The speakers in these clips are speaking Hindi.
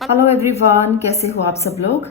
हेलो एवरीवन, कैसे हो आप सब लोग।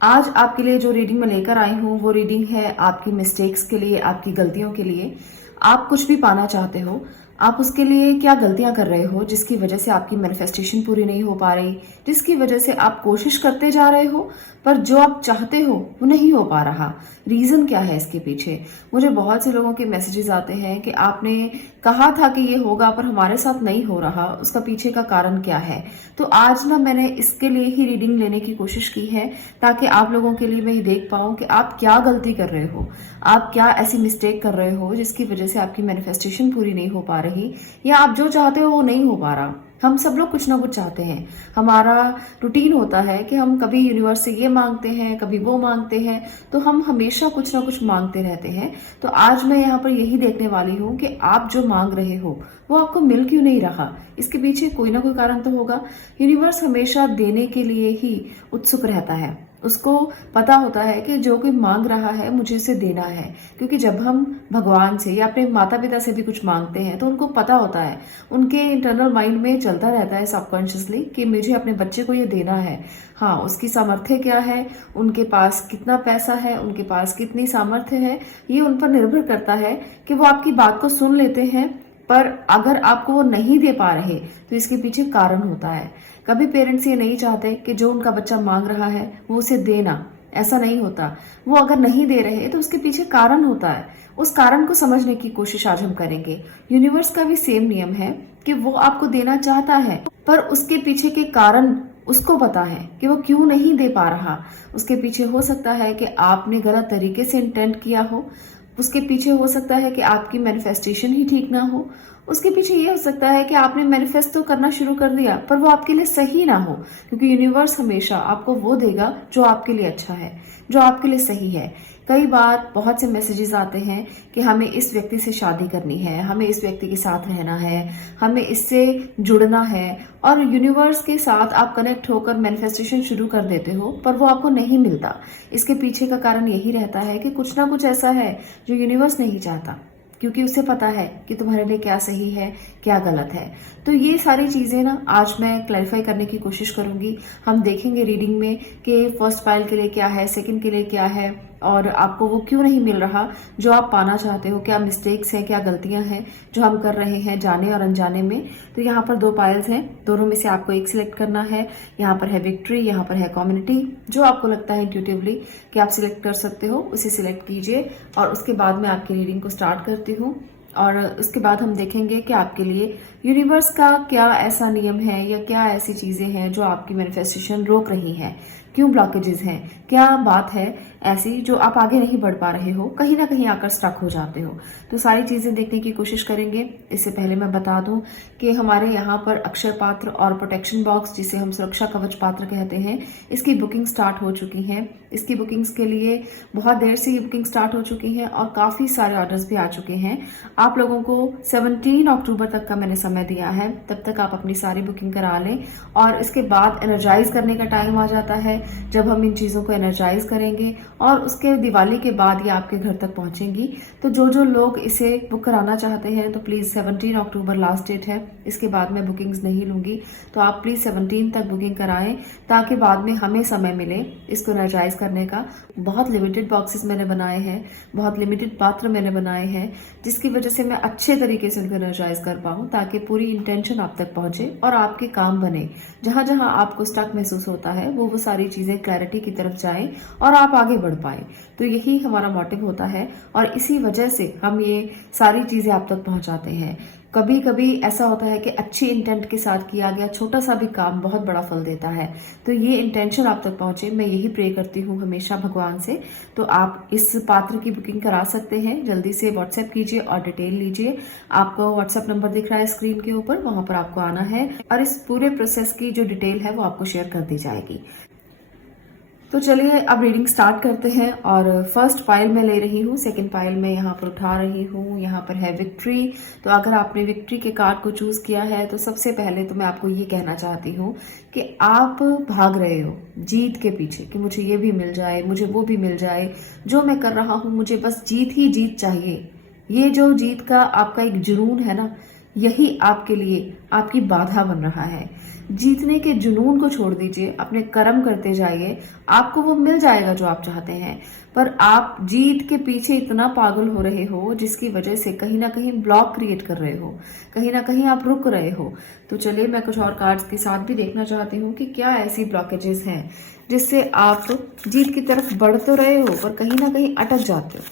आज आपके लिए जो रीडिंग मैं लेकर आई हूँ वो रीडिंग है आपकी मिस्टेक्स के लिए, आपकी गलतियों के लिए। आप कुछ भी पाना चाहते हो, आप उसके लिए क्या गलतियां कर रहे हो जिसकी वजह से आपकी मैनिफेस्टेशन पूरी नहीं हो पा रही, जिसकी वजह से आप कोशिश करते जा रहे हो पर जो आप चाहते हो वो नहीं हो पा रहा। रीजन क्या है इसके पीछे। मुझे बहुत से लोगों के मैसेजेस आते हैं कि आपने कहा था कि ये होगा पर हमारे साथ नहीं हो रहा, उसका पीछे का कारण क्या है। तो आज ना मैंने इसके लिए ही रीडिंग लेने की कोशिश की है ताकि आप लोगों के लिए मैं ये देख पाऊं कि आप क्या गलती कर रहे हो, आप क्या ऐसी मिस्टेक कर रहे हो जिसकी वजह से आपकी मैनिफेस्टेशन पूरी नहीं हो पा रही, या आप जो चाहते हो वो नहीं हो पा रहा। हम सब लोग कुछ ना कुछ चाहते हैं। हमारा रूटीन होता है कि हम कभी यूनिवर्स से ये मांगते हैं, कभी वो मांगते हैं, तो हम हमेशा कुछ ना कुछ मांगते रहते हैं। तो आज मैं यहाँ पर यही देखने वाली हूँ कि आप जो मांग रहे हो वो आपको मिल क्यों नहीं रहा। इसके पीछे कोई ना कोई कारण तो होगा। यूनिवर्स हमेशा देने के लिए ही उत्सुक रहता है। उसको पता होता है कि जो कोई मांग रहा है मुझे उसे देना है, क्योंकि जब हम भगवान से या अपने माता पिता से भी कुछ मांगते हैं तो उनको पता होता है, उनके इंटरनल माइंड में चलता रहता है सबकॉन्शियसली कि मुझे अपने बच्चे को ये देना है। हाँ, उसकी सामर्थ्य क्या है, उनके पास कितना पैसा है, उनके पास कितनी सामर्थ्य है, ये उन पर निर्भर करता है कि वो आपकी बात को सुन लेते हैं। पर अगर आपको वो नहीं दे पा रहे तो इसके पीछे कारण होता है। कभी पेरेंट्स ये नहीं चाहते कि जो उनका बच्चा मांग रहा है वो उसे देना, ऐसा नहीं होता। वो अगर नहीं दे रहे तो उसके पीछे कारण होता है। उस कारण को समझने की कोशिश आज हम करेंगे। यूनिवर्स का भी सेम नियम है कि वो आपको देना चाहता है पर उसके पीछे के कारण उसको पता है कि वो क्यों नहीं दे पा रहा। उसके पीछे हो सकता है कि आपने गलत तरीके से इंटेंट किया हो, उसके पीछे हो सकता है कि आपकी मैनिफेस्टेशन ही ठीक ना हो, उसके पीछे ये हो सकता है कि आपने मैनिफेस्ट तो करना शुरू कर दिया पर वो आपके लिए सही ना हो, क्योंकि यूनिवर्स हमेशा आपको वो देगा जो आपके लिए अच्छा है, जो आपके लिए सही है। कई बार बहुत से मैसेजेस आते हैं कि हमें इस व्यक्ति से शादी करनी है, हमें इस व्यक्ति के साथ रहना है, हमें इससे जुड़ना है, और यूनिवर्स के साथ आप कनेक्ट होकर मैनिफेस्टेशन शुरू कर देते हो पर वो आपको नहीं मिलता। इसके पीछे का कारण यही रहता है कि कुछ ना कुछ ऐसा है जो यूनिवर्स नहीं चाहता, क्योंकि उसे पता है कि तुम्हारे लिए क्या सही है क्या गलत है। तो ये सारी चीजें ना आज मैं क्लैरिफाई करने की कोशिश करूंगी। हम देखेंगे रीडिंग में कि फर्स्ट पाइल के लिए क्या है, सेकंड के लिए क्या है, और आपको वो क्यों नहीं मिल रहा जो आप पाना चाहते हो। क्या मिस्टेक्स हैं, क्या गलतियां हैं जो हम कर रहे हैं जाने और अनजाने में। तो यहाँ पर 2 पाइल्स हैं, दोनों में से आपको एक सिलेक्ट करना है। यहाँ पर है विक्ट्री, यहाँ पर है कम्युनिटी। जो आपको लगता है इंट्यूटिवली कि आप सिलेक्ट कर सकते हो उसे सिलेक्ट कीजिए, और उसके बाद मैं आपकी रीडिंग को स्टार्ट करती हूँ। और उसके बाद हम देखेंगे कि आपके लिए यूनिवर्स का क्या ऐसा नियम है या क्या ऐसी चीजें हैं जो आपकी मैनिफेस्टेशन रोक रही हैं, क्यों ब्लॉकेजेस हैं, क्या बात है ऐसी जो आप आगे नहीं बढ़ पा रहे हो, कहीं ना कहीं आकर स्टक हो जाते हो। तो सारी चीजें देखने की कोशिश करेंगे। इससे पहले मैं बता दूं कि हमारे यहाँ पर अक्षर पात्र और प्रोटेक्शन बॉक्स, जिसे हम सुरक्षा कवच पात्र कहते हैं, इसकी बुकिंग स्टार्ट हो चुकी है। इसकी बुकिंग्स के लिए बहुत देर से ये बुकिंग स्टार्ट हो चुकी है और काफी सारे ऑर्डर्स भी आ चुके हैं। आप लोगों को 17 अक्टूबर तक का मैंने समय दिया है, तब तक आप अपनी सारी बुकिंग करा लें। और इसके बाद एनर्जाइज करने का टाइम आ जाता है, जब हम इन चीजों को एनर्जाइज करेंगे और उसके दिवाली के बाद ये आपके घर तक पहुंचेंगी। तो जो जो लोग इसे बुक कराना चाहते हैं तो प्लीज 17 अक्टूबर लास्ट डेट है, इसके बाद मैं बुकिंग्स नहीं लूंगी। तो आप प्लीज 17 तक बुकिंग कराएं ताकि बाद में हमें समय मिले इसको एनर्जाइज करने का। बहुत लिमिटेड बॉक्सेस मैंने बनाए हैं, बहुत लिमिटेड पात्र मैंने बनाए हैं, जिसकी वजह से मैं अच्छे तरीके से उनको एनर्जाइज कर पाऊं ताकि पूरी इंटेंशन आप तक पहुंचे और आपके काम बने। जहां जहां आपको स्टक महसूस होता है वो सारी चीजें क्लैरिटी की तरफ जाएं और आप आगे बढ़ पाए। तो यही हमारा मोटिव होता है और इसी वजह से हम ये सारी चीजें आप तक पहुंचाते हैं। कभी कभी ऐसा होता है कि अच्छी इंटेंट के साथ किया गया छोटा सा भी काम बहुत बड़ा फल देता है। तो ये इंटेंशन आप तक पहुंचे, मैं यही प्रे करती हूँ हमेशा भगवान से। तो आप इस पात्र की बुकिंग करा सकते हैं, जल्दी से व्हाट्सएप कीजिए और डिटेल लीजिए। आपको व्हाट्सएप नंबर दिख रहा है स्क्रीन के ऊपर, वहां पर आपको आना है और इस पूरे प्रोसेस की जो डिटेल है वो आपको शेयर कर दी जाएगी। तो चलिए अब रीडिंग स्टार्ट करते हैं। और फर्स्ट पाइल मैं ले रही हूँ, सेकंड पाइल मैं यहाँ पर उठा रही हूँ। यहाँ पर है विक्ट्री। तो अगर आपने विक्ट्री के कार्ड को चूज किया है तो सबसे पहले तो मैं आपको ये कहना चाहती हूँ कि आप भाग रहे हो जीत के पीछे कि मुझे ये भी मिल जाए, मुझे वो भी मिल जाए, जो मैं कर रहा हूँ मुझे बस जीत ही जीत चाहिए। ये जो जीत का आपका एक जुनून है ना, यही आपके लिए आपकी बाधा बन रहा है। जीतने के जुनून को छोड़ दीजिए, अपने कर्म करते जाइए, आपको वो मिल जाएगा जो आप चाहते हैं। पर आप जीत के पीछे इतना पागल हो रहे हो जिसकी वजह से कहीं ना कहीं ब्लॉक क्रिएट कर रहे हो, कहीं ना कहीं आप रुक रहे हो। तो चलिए मैं कुछ और कार्ड्स के साथ भी देखना चाहती हूँ कि क्या ऐसी ब्लॉकेजेस हैं जिससे आप जीत की तरफ बढ़ तो रहे हो पर कहीं ना कहीं अटक जाते हो।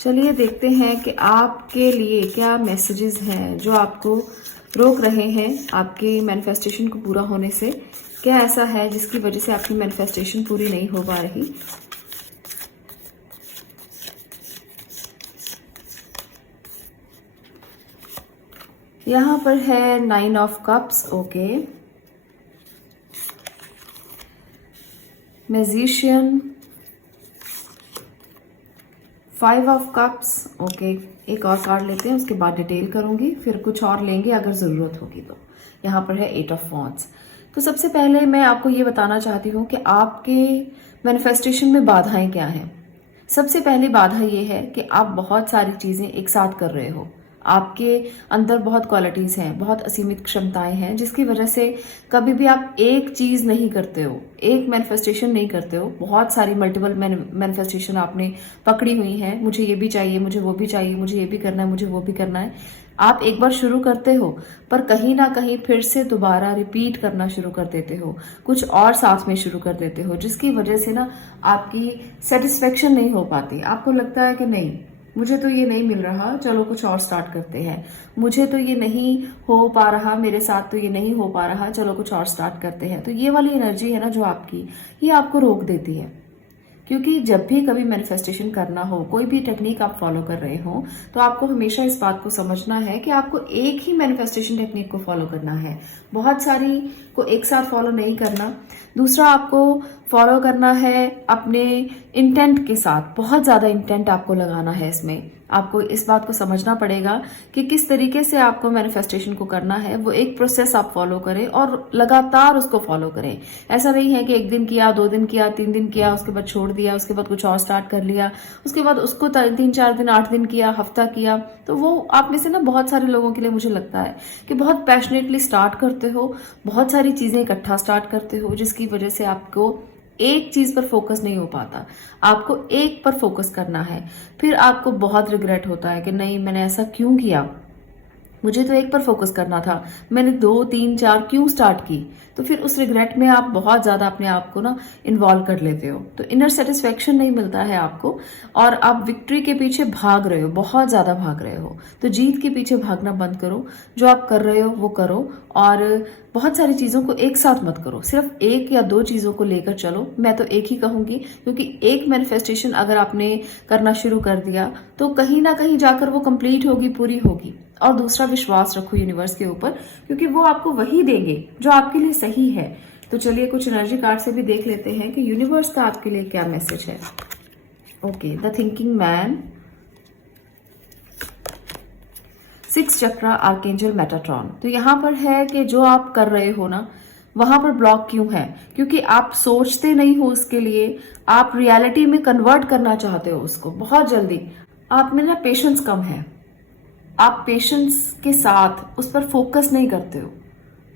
चलिए देखते हैं कि आपके लिए क्या मैसेजेस हैं जो आपको रोक रहे हैं आपके मैनिफेस्टेशन को पूरा होने से। क्या ऐसा है जिसकी वजह से आपकी मैनिफेस्टेशन पूरी नहीं हो पा रही। यहां पर है 9 of cups, okay, magician, 5 of cups, okay. एक और कार्ड लेते हैं, उसके बाद डिटेल करूंगी, फिर कुछ और लेंगे अगर जरूरत होगी तो। यहाँ पर है 8 ऑफ वॉन्ड्स। तो सबसे पहले मैं आपको ये बताना चाहती हूँ कि आपके मैनिफेस्टेशन में बाधाएं क्या हैं। सबसे पहली बाधा ये है कि आप बहुत सारी चीजें एक साथ कर रहे हो। आपके अंदर बहुत क्वालिटीज हैं, बहुत असीमित क्षमताएं हैं, जिसकी वजह से कभी भी आप एक चीज नहीं करते हो, एक मैनिफेस्टेशन नहीं करते हो। बहुत सारी मल्टीपल मैनिफेस्टेशन आपने पकड़ी हुई हैं, मुझे ये भी चाहिए, मुझे वो भी चाहिए, मुझे ये भी करना है, मुझे वो भी करना है। आप एक बार शुरू करते हो पर कहीं ना कहीं फिर से दोबारा रिपीट करना शुरू कर देते हो, कुछ और साथ में शुरू कर देते हो, जिसकी वजह से ना आपकी सेटिस्फेक्शन नहीं हो पाती। आपको लगता है कि नहीं, मुझे तो ये नहीं मिल रहा, चलो कुछ और स्टार्ट करते हैं। मुझे तो ये नहीं हो पा रहा, मेरे साथ तो ये नहीं हो पा रहा, चलो कुछ और स्टार्ट करते हैं। तो ये वाली एनर्जी है ना जो आपकी, ये आपको रोक देती है। क्योंकि जब भी कभी मैनिफेस्टेशन करना हो, कोई भी टेक्निक आप फॉलो कर रहे हो, तो आपको हमेशा इस बात को समझना है कि आपको एक ही मैनिफेस्टेशन टेक्निक को फॉलो करना है, बहुत सारी को एक साथ फॉलो नहीं करना। दूसरा, आपको फॉलो करना है अपने इंटेंट के साथ, बहुत ज्यादा इंटेंट आपको लगाना है इसमें। आपको इस बात को समझना पड़ेगा कि किस तरीके से आपको मैनिफेस्टेशन को करना है, वो एक प्रोसेस आप फॉलो करें और लगातार उसको फॉलो करें। ऐसा नहीं है कि एक दिन किया, 2 दिन किया, 3 दिन किया, उसके बाद छोड़ दिया, उसके बाद कुछ और स्टार्ट कर लिया, उसके बाद उसको 3-4 दिन, 8 दिन किया, हफ्ता किया। तो वो आप में से ना बहुत सारे लोगों के लिए मुझे लगता है कि बहुत पैशनेटली स्टार्ट करते हो, बहुत सारी चीजें इकट्ठा स्टार्ट करते हो, जिसकी वजह से आपको एक चीज पर फोकस नहीं हो पाता। आपको एक पर फोकस करना है, फिर आपको बहुत रिग्रेट होता है कि नहीं, मैंने ऐसा क्यों किया, मुझे तो एक पर फोकस करना था, मैंने 2, 3, 4 क्यों स्टार्ट की। तो फिर उस रिग्रेट में आप बहुत ज्यादा अपने आप को ना इन्वॉल्व कर लेते हो, तो इनर सेटिस्फेक्शन नहीं मिलता है आपको और आप विक्ट्री के पीछे भाग रहे हो, बहुत ज्यादा भाग रहे हो। तो जीत के पीछे भागना बंद करो, जो आप कर रहे हो वो करो और बहुत सारी चीजों को एक साथ मत करो, सिर्फ 1 या 2 चीजों को लेकर चलो। मैं तो एक ही कहूंगी, क्योंकि एक मैनिफेस्टेशन अगर आपने करना शुरू कर दिया तो कहीं ना कहीं जाकर वो कंप्लीट होगी, पूरी होगी। और दूसरा, विश्वास रखो यूनिवर्स के ऊपर, क्योंकि वो आपको वही देंगे जो आपके लिए सही है। तो चलिए कुछ एनर्जी कार्ड से भी देख लेते हैं कि यूनिवर्स का आपके लिए क्या मैसेज है। Okay, the thinking man, 6 chakra, archangel Metatron. तो यहां पर है कि जो आप कर रहे हो ना, वहां पर ब्लॉक क्यों है, क्योंकि आप सोचते नहीं हो उसके लिए, आप रियलिटी में कन्वर्ट करना चाहते हो उसको बहुत जल्दी। आप में ना पेशेंस कम है, आप पेशेंस के साथ उस पर फोकस नहीं करते हो,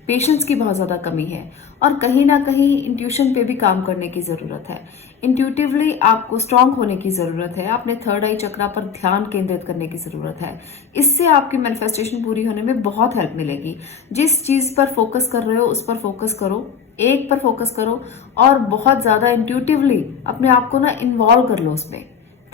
पेशेंस की बहुत ज्यादा कमी है। और कहीं ना कहीं इंट्यूशन पे भी काम करने की जरूरत है, इंट्यूटिवली आपको स्ट्रांग होने की जरूरत है, अपने 3rd आई चक्रा पर ध्यान केंद्रित करने की जरूरत है। इससे आपकी मैनिफेस्टेशन पूरी होने में बहुत हेल्प मिलेगी। जिस चीज पर फोकस कर रहे हो उस पर फोकस करो, एक पर फोकस करो और बहुत ज्यादा इंट्यूटिवली अपने आप को ना इन्वॉल्व कर लो उसमें,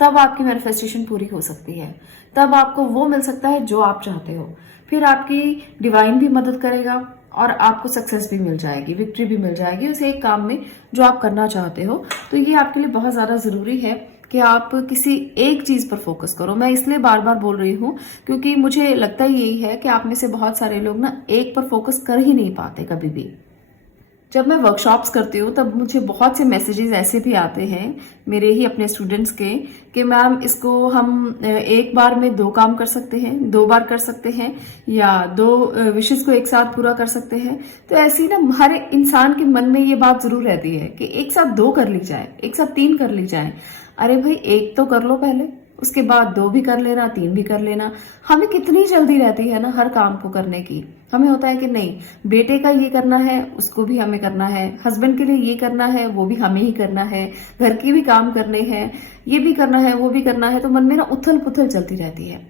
तब आपकी मैनिफेस्टेशन पूरी हो सकती है, तब आपको वो मिल सकता है जो आप चाहते हो। फिर आपकी डिवाइन भी मदद करेगा और आपको सक्सेस भी मिल जाएगी, विक्ट्री भी मिल जाएगी उस एक काम में जो आप करना चाहते हो। तो ये आपके लिए बहुत ज्यादा जरूरी है कि आप किसी एक चीज पर फोकस करो। मैं इसलिए बार बार बोल रही हूँ क्योंकि मुझे लगता ही यही है कि आप में से बहुत सारे लोग ना एक पर फोकस कर ही नहीं पाते कभी भी। जब मैं वर्कशॉप्स करती हूँ तब मुझे बहुत से मैसेजेस ऐसे भी आते हैं मेरे ही अपने स्टूडेंट्स के कि मैम इसको हम एक बार में 2 काम कर सकते हैं, 2 बार कर सकते हैं, या 2 विशेष को एक साथ पूरा कर सकते हैं। तो ऐसी ना हर इंसान के मन में ये बात जरूर रहती है कि एक साथ 2 कर ली जाए, एक साथ 3 कर ली जाए। अरे भाई, एक तो कर लो पहले, उसके बाद 2 भी कर लेना, 3 भी कर लेना। हमें कितनी जल्दी रहती है ना हर काम को करने की। हमें होता है कि नहीं, बेटे का ये करना है, उसको भी हमें करना है, हस्बैंड के लिए ये करना है, वो भी हमें ही करना है, घर के भी काम करने हैं, ये भी करना है, वो भी करना है। तो मन में ना उथल पुथल चलती रहती है।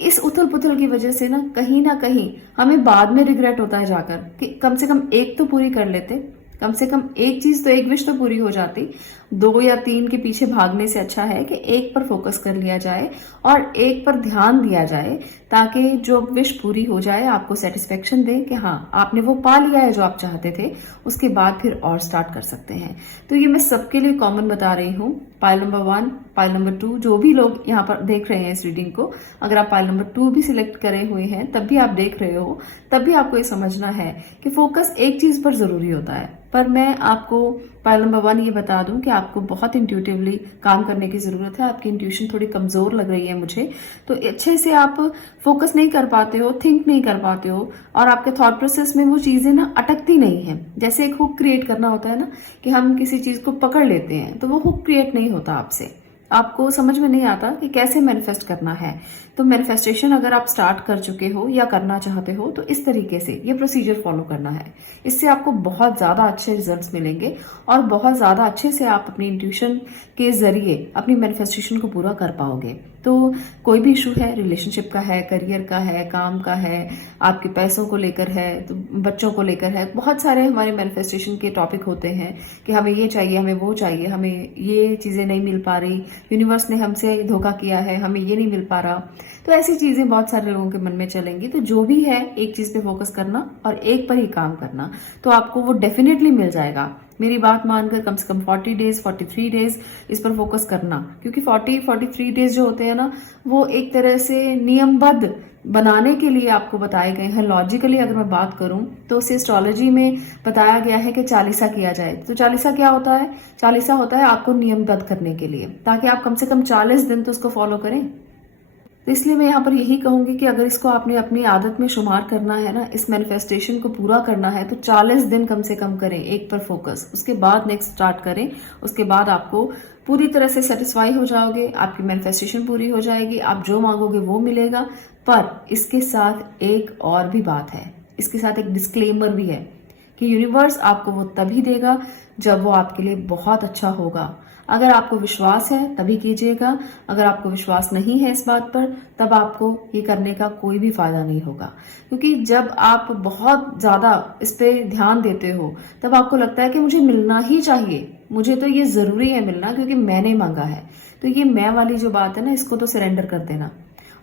इस उथल पुथल की वजह से ना कहीं हमें बाद में रिग्रेट होता है जाकर कि कम से कम एक तो पूरी कर लेते, कम से कम एक चीज तो, एक विश तो पूरी हो जाती। 2 या 3 के पीछे भागने से अच्छा है कि एक पर फोकस कर लिया जाए और एक पर ध्यान दिया जाए, ताकि जो विश पूरी हो जाए आपको सेटिस्फेक्शन दे कि हाँ आपने वो पा लिया है जो आप चाहते थे। उसके बाद फिर और स्टार्ट कर सकते हैं। तो ये मैं सबके लिए कॉमन बता रही हूँ। पाइल नंबर 1, पाइल नंबर 2, जो भी लोग यहाँ पर देख रहे हैं इस रीडिंग को, अगर आप पाइल नंबर 2 भी सिलेक्ट करे हुए हैं तब भी आप देख रहे हो, तब भी आपको ये समझना है कि फोकस एक चीज पर जरूरी होता है। पर मैं आपको पाइल नंबर 1 ये बता दूं कि आपको बहुत इंट्यूटिवली काम करने की जरूरत है। आपकी इंट्यूशन थोड़ी कमजोर लग रही है मुझे, तो अच्छे से आप फोकस नहीं कर पाते हो, थिंक नहीं कर पाते हो, और आपके थॉट प्रोसेस में वो चीजें ना अटकती नहीं है। जैसे एक हुक क्रिएट करना होता है ना, कि हम किसी चीज को पकड़ लेते हैं, तो वो हुक क्रिएट नहीं होता आपसे। आपको समझ में नहीं आता कि कैसे मैनिफेस्ट करना है। तो मैनिफेस्टेशन अगर आप स्टार्ट कर चुके हो या करना चाहते हो तो इस तरीके से ये प्रोसीजर फॉलो करना है। इससे आपको बहुत ज्यादा अच्छे रिजल्ट्स मिलेंगे और बहुत ज्यादा अच्छे से आप अपनी इंट्यूशन के जरिए अपनी मैनिफेस्टेशन को पूरा कर पाओगे। तो कोई भी इशू है, रिलेशनशिप का है, करियर का है, काम का है, आपके पैसों को लेकर है, तो बच्चों को लेकर है, बहुत सारे हमारे मैनिफेस्टेशन के टॉपिक होते हैं कि हमें ये चाहिए, हमें वो चाहिए, हमें ये चीजें नहीं मिल पा रही, यूनिवर्स ने हमसे धोखा किया है, हमें ये नहीं मिल पा रहा। तो ऐसी चीजें बहुत सारे लोगों के मन में चलेंगी। तो जो भी है, एक चीज पे फोकस करना और एक पर ही काम करना, तो आपको वो डेफिनेटली मिल जाएगा। मेरी बात मानकर कम से कम 40 डेज, 43 डेज इस पर फोकस करना, क्योंकि 43 डेज जो होते हैं ना, वो एक तरह से नियमबद्ध बनाने के लिए आपको बताए गए हैं। लॉजिकली अगर मैं बात करूं तो उसे एस्ट्रोलॉजी में बताया गया है कि चालीसा किया जाए। तो चालीसा क्या होता है? चालीसा होता है आपको नियमबद्ध करने के लिए, ताकि आप कम से कम 40 दिन तो उसको फॉलो करें। तो इसलिए मैं यहाँ पर यही कहूंगी कि अगर इसको आपने अपनी आदत में शुमार करना है ना, इस मैनिफेस्टेशन को पूरा करना है, तो 40 दिन कम से कम करें एक पर फोकस। उसके बाद नेक्स्ट स्टार्ट करें। उसके बाद आपको पूरी तरह से सेटिस्फाई हो जाओगे, आपकी मैनिफेस्टेशन पूरी हो जाएगी, आप जो मांगोगे वो मिलेगा। पर इसके साथ एक और भी बात है, इसके साथ एक डिस्क्लेमर भी है कि यूनिवर्स आपको वो तभी देगा जब वो आपके लिए बहुत अच्छा होगा। अगर आपको विश्वास है तभी कीजिएगा, अगर आपको विश्वास नहीं है इस बात पर, तब आपको ये करने का कोई भी फायदा नहीं होगा। क्योंकि जब आप बहुत ज्यादा इस पे ध्यान देते हो, तब आपको लगता है कि मुझे मिलना ही चाहिए, मुझे तो ये जरूरी है मिलना, क्योंकि मैंने मांगा है। तो ये मैं वाली जो बात है ना, इसको तो सरेंडर कर देना।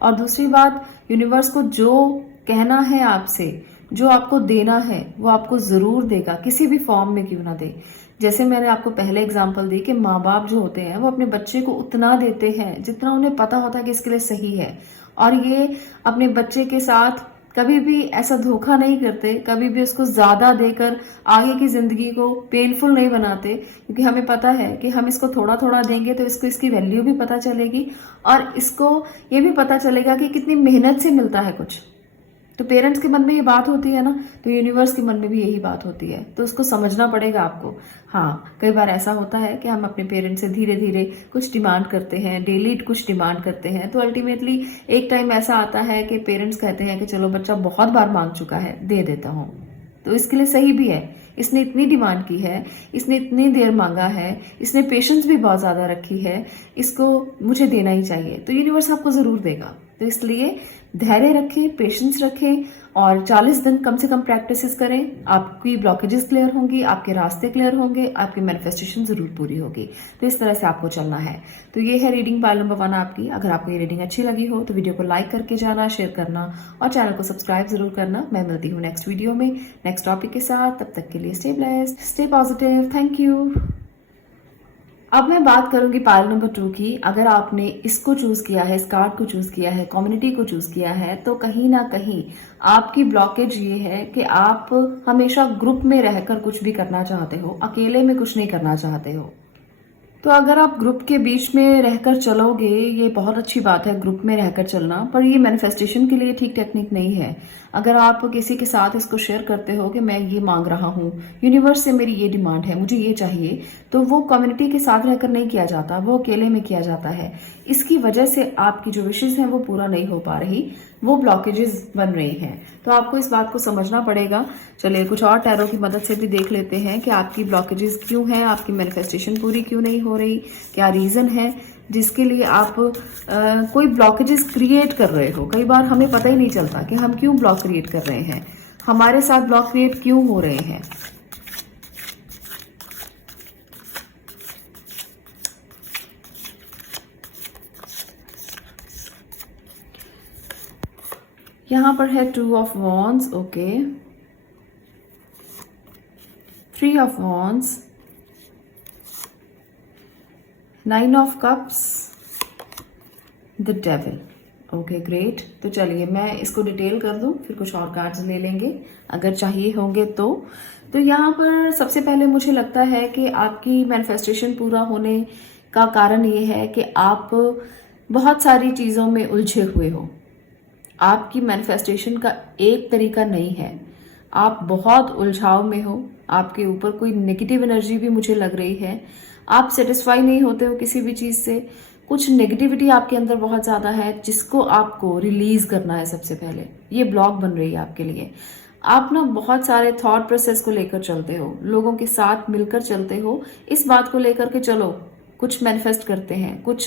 और दूसरी बात, यूनिवर्स को जो कहना है आपसे, जो आपको देना है, वो आपको जरूर देगा, किसी भी फॉर्म में क्यों ना दे। जैसे मैंने आपको पहले एग्जांपल दी कि माँ बाप जो होते हैं वो अपने बच्चे को उतना देते हैं जितना उन्हें पता होता है कि इसके लिए सही है, और ये अपने बच्चे के साथ कभी भी ऐसा धोखा नहीं करते, कभी भी उसको ज्यादा देकर आगे की जिंदगी को पेनफुल नहीं बनाते, क्योंकि हमें पता है कि हम इसको थोड़ा थोड़ा देंगे तो इसको इसकी वैल्यू भी पता चलेगी और इसको ये भी पता चलेगा कि कितनी मेहनत से मिलता है कुछ। तो पेरेंट्स के मन में ये बात होती है ना, तो यूनिवर्स के मन में भी यही बात होती है। तो उसको समझना पड़ेगा आपको। हाँ, कई बार ऐसा होता है कि हम अपने पेरेंट्स से धीरे धीरे कुछ डिमांड करते हैं, डेली कुछ डिमांड करते हैं, तो अल्टीमेटली एक टाइम ऐसा आता है कि पेरेंट्स कहते हैं कि चलो बच्चा बहुत बार मांग चुका है, दे देता हूँ। तो इसके लिए सही भी है, इसने इतनी डिमांड की है, इसने इतनी देर मांगा है, इसने पेशेंस भी बहुत ज्यादा रखी है, इसको मुझे देना ही चाहिए, तो यूनिवर्स आपको जरूर देगा। तो इसलिए धैर्य रखें, पेशेंस रखें और 40 दिन कम से कम प्रैक्टिस करें। आपकी ब्लॉकेजेस क्लियर होंगी, आपके रास्ते क्लियर होंगे, आपकी मैनिफेस्टेशन जरूर पूरी होगी। तो इस तरह से आपको चलना है। तो ये है रीडिंग पाइल नंबर 1 आपकी। अगर आपको ये रीडिंग अच्छी लगी हो तो वीडियो को लाइक करके जाना, शेयर करना और चैनल को सब्सक्राइब जरूर करना। मैं मिलती हूँ नेक्स्ट वीडियो में नेक्स्ट टॉपिक के साथ। तब तक के लिए stay blessed, stay positive. Thank you. अब मैं बात करूंगी पाइल नंबर 2 की। अगर आपने इसको चूज किया है, इस कार्ड को चूज किया है, कम्युनिटी को चूज किया है, तो कहीं ना कहीं आपकी ब्लॉकेज ये है कि आप हमेशा ग्रुप में रहकर कुछ भी करना चाहते हो, अकेले में कुछ नहीं करना चाहते हो। तो अगर आप ग्रुप के बीच में रहकर चलोगे, ये बहुत अच्छी बात है ग्रुप में रहकर चलना, पर ये मैनिफेस्टेशन के लिए ठीक टेक्निक नहीं है। अगर आप किसी के साथ इसको शेयर करते हो कि मैं ये मांग रहा हूँ, यूनिवर्स से मेरी ये डिमांड है, मुझे ये चाहिए, तो वो कम्युनिटी के साथ रहकर नहीं किया जाता, वो अकेले में किया जाता है। इसकी वजह से आपकी जो विशेष हैं वो पूरा नहीं हो पा रही, वो ब्लॉकेजेस बन रही हैं। तो आपको इस बात को समझना पड़ेगा। चलिए कुछ और टैरो की मदद से भी देख लेते हैं कि आपकी ब्लॉकेजेस क्यों हैं, आपकी मैनिफेस्टेशन पूरी क्यों नहीं हो रही, क्या रीजन है जिसके लिए आप कोई ब्लॉकेजेस क्रिएट कर रहे हो। कई बार हमें पता ही नहीं चलता कि हम क्यों ब्लॉक क्रिएट कर रहे हैं, हमारे साथ ब्लॉक क्रिएट क्यों हो रहे हैं। यहां पर है 2 of wands, okay, 3 of wands, 9 of cups, the devil, okay great. तो चलिए मैं इसको डिटेल कर दूं, फिर कुछ और कार्ड्स ले लेंगे अगर चाहिए होंगे तो यहाँ पर सबसे पहले मुझे लगता है कि आपकी मैनिफेस्टेशन पूरा होने का कारण ये है कि आप बहुत सारी चीज़ों में उलझे हुए हो। आपकी मैनिफेस्टेशन का एक तरीका नहीं है, आप बहुत उलझाव में हो, आपके ऊपर कोई नेगेटिव एनर्जी भी मुझे लग रही है, आप सेटिस्फाई नहीं होते हो किसी भी चीज़ से, कुछ नेगेटिविटी आपके अंदर बहुत ज़्यादा है जिसको आपको रिलीज करना है। सबसे पहले ये ब्लॉक बन रही है आपके लिए। आप ना बहुत सारे थॉट प्रोसेस को लेकर चलते हो, लोगों के साथ मिलकर चलते हो, इस बात को लेकर के चलो, कुछ मैनिफेस्ट करते हैं, कुछ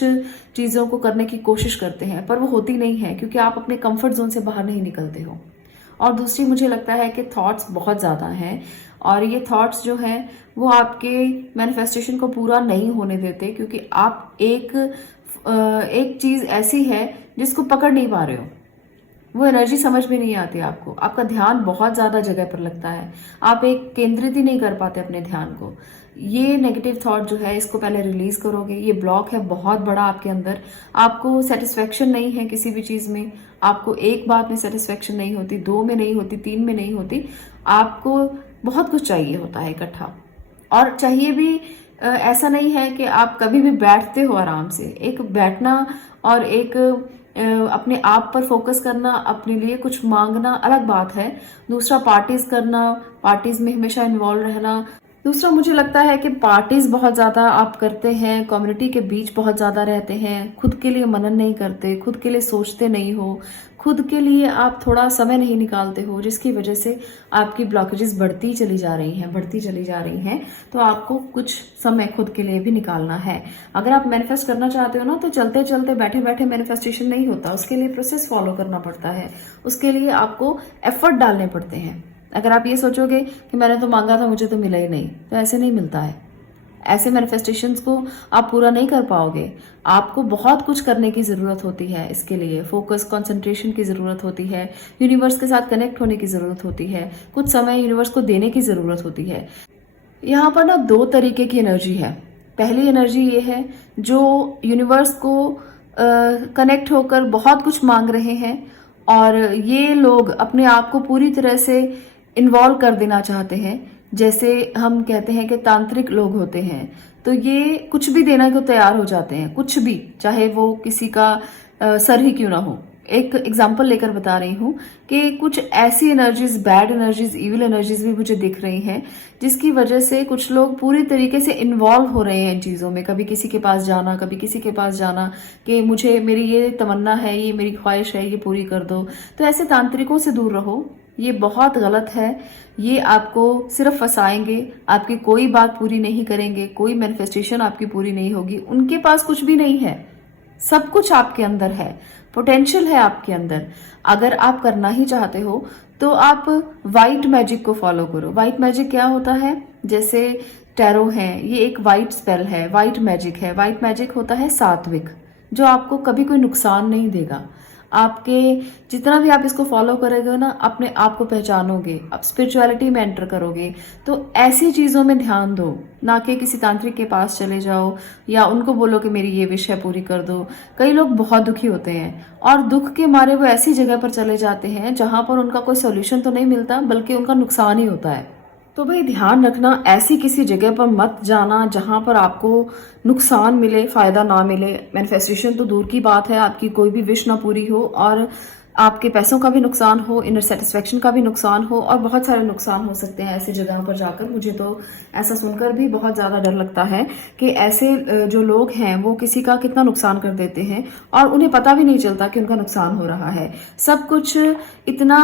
चीज़ों को करने की कोशिश करते हैं, पर वो होती नहीं है क्योंकि आप अपने कंफर्ट जोन से बाहर नहीं निकलते हो। और दूसरी मुझे लगता है कि थॉट्स बहुत ज़्यादा हैं और ये थॉट्स जो हैं वो आपके मैनिफेस्टेशन को पूरा नहीं होने देते, क्योंकि आप एक चीज़ ऐसी है जिसको पकड़ नहीं पा रहे हो, वो एनर्जी समझ में नहीं आती आपको, आपका ध्यान बहुत ज़्यादा जगह पर लगता है, आप एक केंद्रित ही नहीं कर पाते अपने ध्यान को। ये नेगेटिव थॉट जो है इसको पहले रिलीज करोगे। ये ब्लॉक है बहुत बड़ा आपके अंदर, आपको सेटिस्फेक्शन नहीं है किसी भी चीज़ में, आपको एक बात में सेटिस्फेक्शन नहीं होती, 2 में नहीं होती, 3 में नहीं होती, आपको बहुत कुछ चाहिए होता है इकट्ठा। और चाहिए भी ऐसा नहीं है कि आप कभी भी बैठते हो आराम से। एक बैठना और एक अपने आप पर फोकस करना, अपने लिए कुछ मांगना अलग बात है। दूसरा पार्टीज करना, पार्टीज में हमेशा इन्वॉल्व रहना। दूसरा मुझे लगता है कि पार्टीज बहुत ज़्यादा आप करते हैं, कम्युनिटी के बीच बहुत ज़्यादा रहते हैं, खुद के लिए मनन नहीं करते, खुद के लिए सोचते नहीं हो, खुद के लिए आप थोड़ा समय नहीं निकालते हो, जिसकी वजह से आपकी ब्लॉकेजेस बढ़ती चली जा रही हैं। तो आपको कुछ समय खुद के लिए भी निकालना है। अगर आप मैनिफेस्ट करना चाहते हो ना, तो चलते चलते बैठे बैठे मैनिफेस्टेशन नहीं होता, उसके लिए प्रोसेस फॉलो करना पड़ता है, उसके लिए आपको एफर्ट डालने पड़ते हैं। अगर आप ये सोचोगे कि मैंने तो मांगा था मुझे तो मिला ही नहीं, तो ऐसे नहीं मिलता है। ऐसे मैनिफेस्टेशंस को आप पूरा नहीं कर पाओगे। आपको बहुत कुछ करने की ज़रूरत होती है, इसके लिए फोकस, कंसंट्रेशन की ज़रूरत होती है, यूनिवर्स के साथ कनेक्ट होने की ज़रूरत होती है, कुछ समय यूनिवर्स को देने की ज़रूरत होती है। यहाँ पर ना 2 तरीके की एनर्जी है। पहली एनर्जी ये है जो यूनिवर्स को कनेक्ट होकर बहुत कुछ मांग रहे हैं और ये लोग अपने आप को पूरी तरह से इन्वॉल्व कर देना चाहते हैं। जैसे हम कहते हैं कि तांत्रिक लोग होते हैं, तो ये कुछ भी देना को तैयार हो जाते हैं, कुछ भी, चाहे वो किसी का सर ही क्यों ना हो। एक एग्जांपल लेकर बता रही हूँ कि कुछ ऐसी energies, bad energies, evil energies भी मुझे दिख रही हैं, जिसकी वजह से कुछ लोग पूरी तरीके से इन्वॉल्व हो रहे हैं इन चीज़ों में। कभी किसी के पास जाना, कभी किसी के पास जाना कि मुझे, मेरी ये तमन्ना है, ये मेरी ख्वाहिश है, ये पूरी कर दो। तो ऐसे तांत्रिकों से दूर रहो, ये बहुत गलत है। ये आपको सिर्फ फंसाएंगे, आपकी कोई बात पूरी नहीं करेंगे, कोई मैनिफेस्टेशन आपकी पूरी नहीं होगी। उनके पास कुछ भी नहीं है, सब कुछ आपके अंदर है, पोटेंशियल है आपके अंदर। अगर आप करना ही चाहते हो तो आप वाइट मैजिक को फॉलो करो। वाइट मैजिक क्या होता है? जैसे टैरो है, ये एक वाइट स्पेल है, वाइट मैजिक है। वाइट मैजिक होता है सात्विक, जो आपको कभी कोई नुकसान नहीं देगा। आपके जितना भी आप इसको फॉलो करोगे ना, अपने आप को पहचानोगे, आप स्पिरिचुअलिटी में एंटर करोगे, तो ऐसी चीजों में ध्यान दो, ना कि किसी तांत्रिक के पास चले जाओ या उनको बोलो कि मेरी ये विश है पूरी कर दो। कई लोग बहुत दुखी होते हैं और दुख के मारे वो ऐसी जगह पर चले जाते हैं जहां पर उनका कोई सोल्यूशन तो नहीं मिलता, बल्कि उनका नुकसान ही होता है। तो भाई ध्यान रखना, ऐसी किसी जगह पर मत जाना जहां पर आपको नुकसान मिले, फायदा ना मिले। मैनिफेस्टेशन तो दूर की बात है, आपकी कोई भी विश ना पूरी हो और आपके पैसों का भी नुकसान हो, इनर सेटिस्फेक्शन का भी नुकसान हो और बहुत सारे नुकसान हो सकते हैं ऐसी जगहों पर जाकर। मुझे तो ऐसा सुनकर भी बहुत ज़्यादा डर लगता है कि ऐसे जो लोग हैं वो किसी का कितना नुकसान कर देते हैं और उन्हें पता भी नहीं चलता कि उनका नुकसान हो रहा है। सब कुछ इतना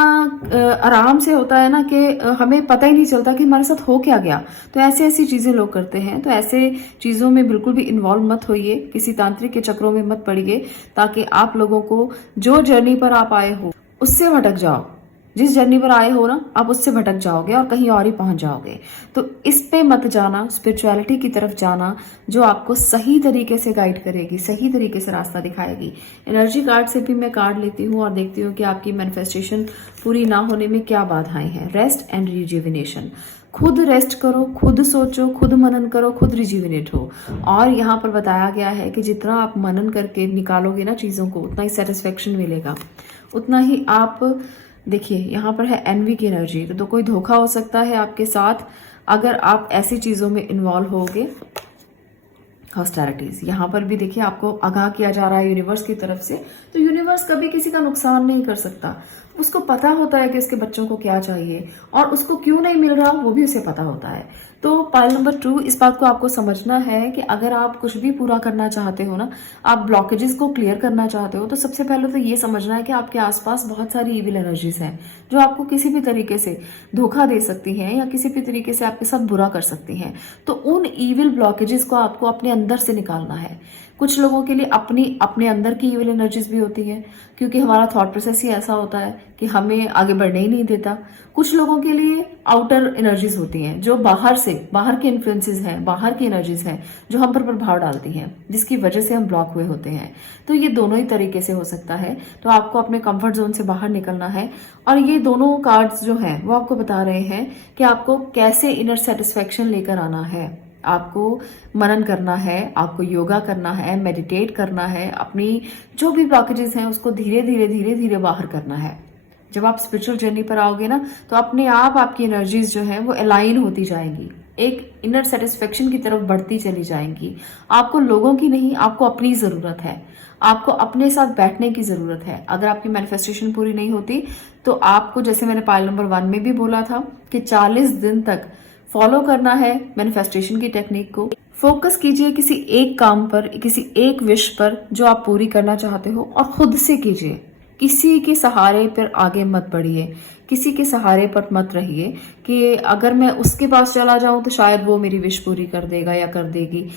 आराम से होता है ना कि हमें पता ही नहीं चलता कि हमारे साथ हो क्या गया। तो ऐसी ऐसी चीज़ें लोग करते हैं, तो ऐसे चीज़ों में बिल्कुल भी इन्वॉल्व मत होइए, किसी तांत्रिक के चक्रों में मत पड़िए, ताकि आप लोगों को जो जर्नी पर आप आए हो उससे भटक जाओ। जिस जर्नी पर आए हो ना, आप उससे भटक जाओगे और कहीं और ही पहुंच जाओगे। तो इस पे मत जाना, स्पिरिचुअलिटी की तरफ जाना जो आपको सही तरीके से गाइड करेगी, सही तरीके से रास्ता दिखाएगी। एनर्जी कार्ड से भी मैं कार्ड लेती हूँ और देखती हूँ कि आपकी मैनिफेस्टेशन पूरी ना होने में क्या बाधाएं हैं। रेस्ट एंड रिजुविनेशन, खुद रेस्ट करो, खुद सोचो, खुद मनन करो, खुद रिजुविनेट हो। और यहाँ पर बताया गया है कि जितना आप मनन करके निकालोगे ना चीज़ों को, उतना ही सेटिस्फेक्शन मिलेगा, उतना ही आप देखिए यहाँ पर है एनवी की एनर्जी। तो कोई धोखा हो सकता है आपके साथ अगर आप ऐसी चीज़ों में इन्वॉल्व होगे। हॉस्टैलिटीज, यहाँ पर भी देखिए आपको आगाह किया जा रहा है यूनिवर्स की तरफ से। तो यूनिवर्स कभी किसी का नुकसान नहीं कर सकता, उसको पता होता है कि उसके बच्चों को क्या चाहिए और उसको क्यों नहीं मिल रहा वो भी उसे पता होता है। तो पाइल नंबर 2, इस बात को आपको समझना है कि अगर आप कुछ भी पूरा करना चाहते हो ना, आप ब्लॉकेजेस को क्लियर करना चाहते हो, तो सबसे पहले तो ये समझना है कि आपके आसपास बहुत सारी इविल एनर्जीज हैं जो आपको किसी भी तरीके से धोखा दे सकती हैं या किसी भी तरीके से आपके साथ बुरा कर सकती हैं। तो उन इविल ब्लॉकेजेस को आपको अपने अंदर से निकालना है। कुछ लोगों के लिए अपने अंदर की इविल एनर्जीज भी होती है, क्योंकि हमारा थॉट प्रोसेस ही ऐसा होता है कि हमें आगे बढ़ने ही नहीं देता। कुछ लोगों के लिए आउटर एनर्जीज होती हैं जो बाहर के इन्फ्लुएंसेस हैं, बाहर की एनर्जीज हैं जो हम पर प्रभाव डालती हैं, जिसकी वजह से हम ब्लॉक हुए होते हैं। तो ये दोनों ही तरीके से हो सकता है। तो आपको अपने कंफर्ट जोन से बाहर निकलना है और ये दोनों कार्ड्स जो हैं वो आपको बता रहे हैं कि आपको कैसे इनर सेटिस्फेक्शन लेकर आना है। आपको मनन करना है, आपको योगा करना है, मेडिटेट करना है, अपनी जो भी ब्लॉकेजेस हैं उसको धीरे धीरे बाहर करना है। जब आप स्पिरिचुअल जर्नी पर आओगे ना, तो अपने आप आपकी एनर्जीज जो है वो अलाइन होती जाएंगी, एक इनर सेटिस्फेक्शन की तरफ बढ़ती चली जाएंगी। आपको लोगों की नहीं, आपको अपनी जरूरत है, आपको अपने साथ बैठने की जरूरत है। अगर आपकी मैनिफेस्टेशन पूरी नहीं होती तो आपको, जैसे मैंने पाइल नंबर 1 में भी बोला था, कि 40 दिन तक फॉलो करना है मैनिफेस्टेशन की टेक्निक को। फोकस कीजिए किसी एक काम पर, किसी एक विश पर जो आप पूरी करना चाहते हो, और खुद से कीजिए। किसी के सहारे पर आगे मत बढ़िए, किसी के सहारे पर मत रहिए कि अगर मैं उसके पास चला जाऊं तो शायद वो मेरी विश पूरी कर देगा या कर देगी,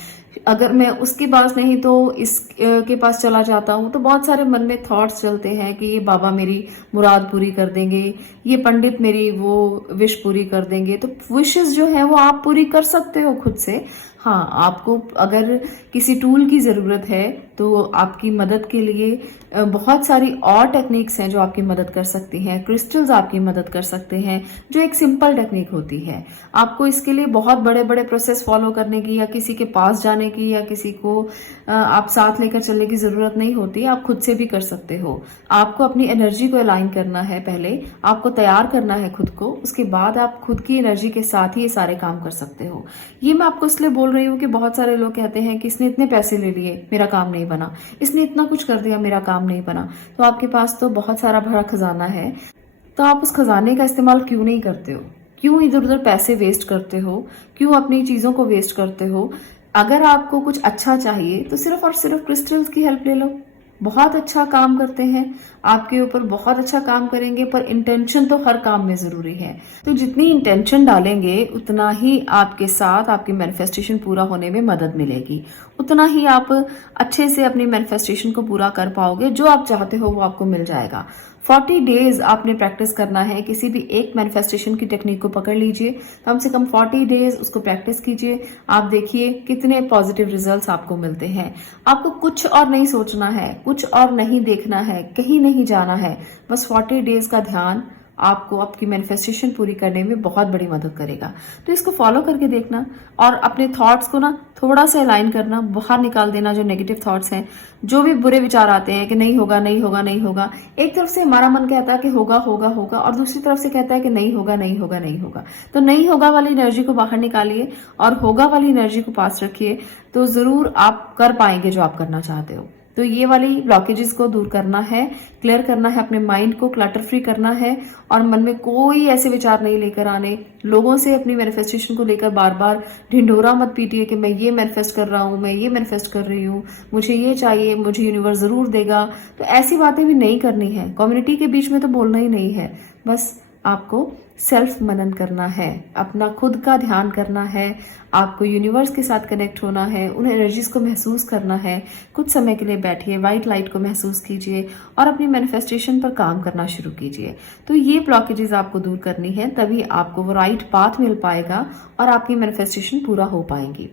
अगर मैं उसके पास नहीं तो इसके पास चला जाता हूँ। तो बहुत सारे मन में थॉट्स चलते हैं कि ये बाबा मेरी मुराद पूरी कर देंगे, ये पंडित मेरी वो विश पूरी कर देंगे। तो विशेस जो है वो आप पूरी कर सकते हो खुद से। हाँ, आपको अगर किसी टूल की ज़रूरत है तो आपकी मदद के लिए बहुत सारी और टेक्निक्स हैं जो आपकी मदद कर सकती हैं। क्रिस्टल्स आपकी मदद कर सकते हैं जो एक सिंपल टेक्निक होती है। आपको इसके लिए बहुत बड़े बड़े प्रोसेस फॉलो करने की या किसी के पास जाने की या किसी को आप साथ लेकर चलने की ज़रूरत नहीं होती, आप खुद से भी कर सकते हो। आपको अपनी एनर्जी को अलाइन करना है, पहले आपको तैयार करना है खुद को, उसके बाद आप खुद की एनर्जी के साथ ही ये सारे काम कर सकते हो। ये मैं आपको इसलिए बोल रही हूँ कि बहुत सारे लोग कहते हैं कि इसने इतने पैसे ले लिए मेरा काम नहीं बना, इसने इतना कुछ कर दिया मेरा काम नहीं बना। तो आपके पास तो बहुत सारा भरा खजाना है, तो आप उस खजाने का इस्तेमाल क्यों नहीं करते हो? क्यों इधर उधर पैसे वेस्ट करते हो? क्यों अपनी चीजों को वेस्ट करते हो? अगर आपको कुछ अच्छा चाहिए तो सिर्फ और सिर्फ क्रिस्टल्स की हेल्प ले लो, बहुत अच्छा काम करते हैं, आपके ऊपर बहुत अच्छा काम करेंगे। पर इंटेंशन तो हर काम में जरूरी है। तो जितनी इंटेंशन डालेंगे उतना ही आपके साथ आपकी मैनिफेस्टेशन पूरा होने में मदद मिलेगी, उतना ही आप अच्छे से अपनी मैनिफेस्टेशन को पूरा कर पाओगे। जो आप चाहते हो वो आपको मिल जाएगा। 40 डेज आपने प्रैक्टिस करना है। किसी भी एक मैनिफेस्टेशन की टेक्निक को पकड़ लीजिए, कम से कम 40 डेज उसको प्रैक्टिस कीजिए। आप देखिए कितने पॉजिटिव रिजल्ट्स आपको मिलते हैं। आपको कुछ और नहीं सोचना है, कुछ और नहीं देखना है, कहीं नहीं जाना है, बस 40 डेज का ध्यान आपको आपकी मैनिफेस्टेशन पूरी करने में बहुत बड़ी मदद करेगा। तो इसको फॉलो करके देखना और अपने थॉट्स को ना थोड़ा सा अलाइन करना, बाहर निकाल देना जो नेगेटिव थॉट्स हैं, जो भी बुरे विचार आते हैं कि नहीं होगा नहीं होगा नहीं होगा। एक तरफ से हमारा मन कहता है कि होगा होगा होगा और दूसरी तरफ से कहता है कि नहीं होगा नहीं होगा नहीं होगा। तो नहीं होगा वाली एनर्जी को बाहर निकालिए और होगा वाली एनर्जी को पास रखिए, तो जरूर आप कर पाएंगे जो आप करना चाहते हो। तो ये वाली ब्लॉकेजेस को दूर करना है, क्लियर करना है, अपने माइंड को क्लटर फ्री करना है और मन में कोई ऐसे विचार नहीं लेकर आने। लोगों से अपनी मैनिफेस्टेशन को लेकर बार बार ढिंढोरा मत पीटिए कि मैं ये मैनिफेस्ट कर रहा हूं, मैं ये मैनिफेस्ट कर रही हूं, मुझे ये चाहिए, मुझे यूनिवर्स जरूर देगा। तो ऐसी बातें भी नहीं करनी है, कम्युनिटी के बीच में तो बोलना ही नहीं है। बस आपको सेल्फ मनन करना है, अपना खुद का ध्यान करना है, आपको यूनिवर्स के साथ कनेक्ट होना है, उन एनर्जीज को महसूस करना है। कुछ समय के लिए बैठिए, व्हाइट लाइट को महसूस कीजिए और अपनी मैनिफेस्टेशन पर काम करना शुरू कीजिए। तो ये ब्लॉकेजेस आपको दूर करनी है, तभी आपको वो राइट पाथ मिल पाएगा और आपकी मैनिफेस्टेशन पूरा हो पाएंगी।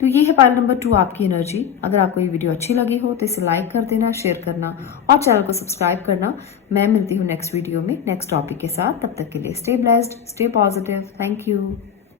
तो ये है पाइल नंबर 2 आपकी एनर्जी। अगर आपको ये वीडियो अच्छी लगी हो तो इसे लाइक कर देना, शेयर करना और चैनल को सब्सक्राइब करना। मैं मिलती हूँ नेक्स्ट वीडियो में नेक्स्ट टॉपिक के साथ। तब तक के लिए stay blessed, stay positive. Thank you.